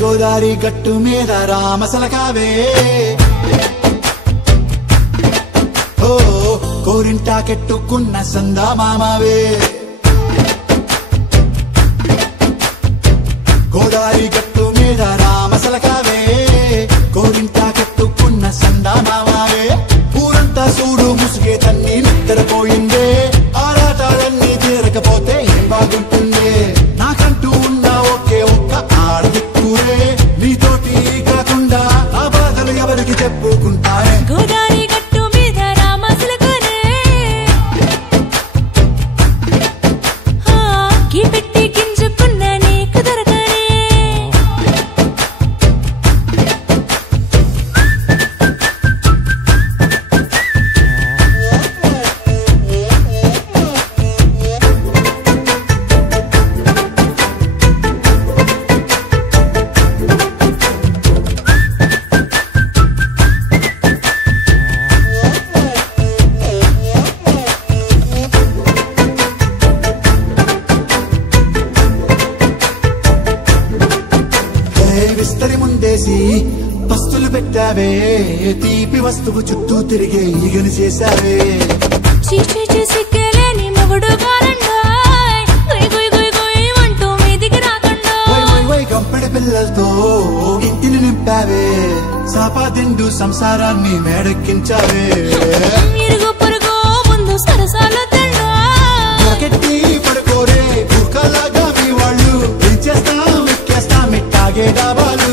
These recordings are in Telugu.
గోదారి గట్టు మీద రామసలకావే ఓ కోరింటాకెట్టుకున్న సందా మామావే గోదారి గట్టు మీద రామసలకావే కోరింటాకెట్టుకున్న సందా మామావే ఊరంతా చూడు ముసుగే తన్ని నిద్రపోయిందే ఆరాటాలన్నీ తీరకపోతే ఏం బాగుంటుందే నాకంటూ ఉన్న ఒకే ఒక్క ఆడదిక్కురే నీతోటి కాకుండా ఆ బాధలు ఎవరికి చెప్పుకుంటారే గోదారి గట్టు మీద రామసలకానే పెట్టి గింజుకున్న నీకు దొరకనే విస్తరి ముందేసి పస్తులు పెట్టావే తీపి వస్తువు చుట్టూ తిరిగే ఈగని చేశావే చీచీ చేసి కేలేని మొగుడు గారండాయ్ గుయ్ గుయ్ గుయ్ గుయ్ అంటూ మీదికి రాకండా వై గంపెడి పిల్లలతో ఇంటిని నింపావే సాపాదిండు సంసారాన్ని మేడెక్కించావే ఇరుగు పొరుగు ముందు సరసాలు కెట్టి పడుకోరే కుక్కలాగా మీ వాళ్ళు ఏం చేస్తాం ఎక్కేస్తాం ఇట్టాగే డాబాలు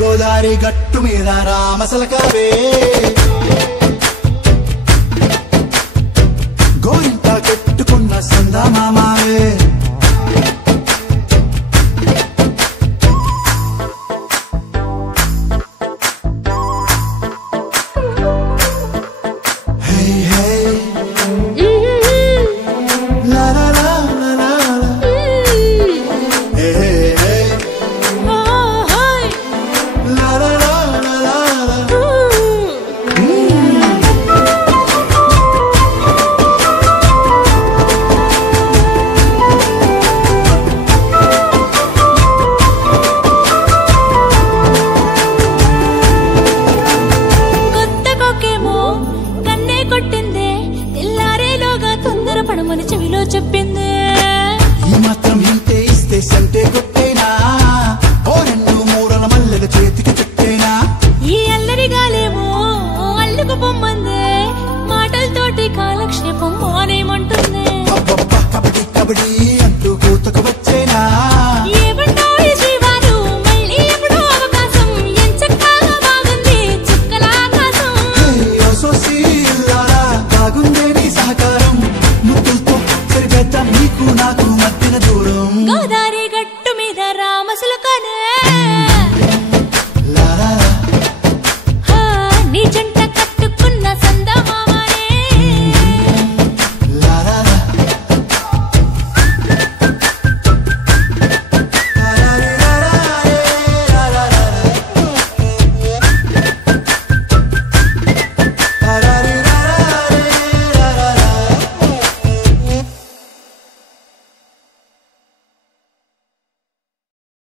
గోదారి గట్టు మీద రామసలకావే గోరింట కట్టుకున్న సందా మామావే పడమని చెవిలో చెప్పింది ఈ మాత్రం ఇంటే ఇస్తే సంటే కొట్టేనా ఓ రెండు మూడల మల్లెల చేతికి చుట్టేనా ఈ అల్లరి గాలేమో అల్లుకు పొమ్మందే మాటలతోటి కాలక్షేపం మానేమంటుంది కబడ్డీ కబడ్డీ అంటూ కూతకు వచ్చేనా ఏమంటావు జీవాలు మళ్ళీ ఎప్పుడో అవకాశం ఎంచక్కా బాగుంది చుక్కల ఆకాశం సోసి ఇల్లారా బాగుందే నీ సహకారం ముద్దులతో సరిపెద్దాం నీకు నాకు మధ్యన దూరం గోదారి గట్టు మీద రామసలకానే నీ జంట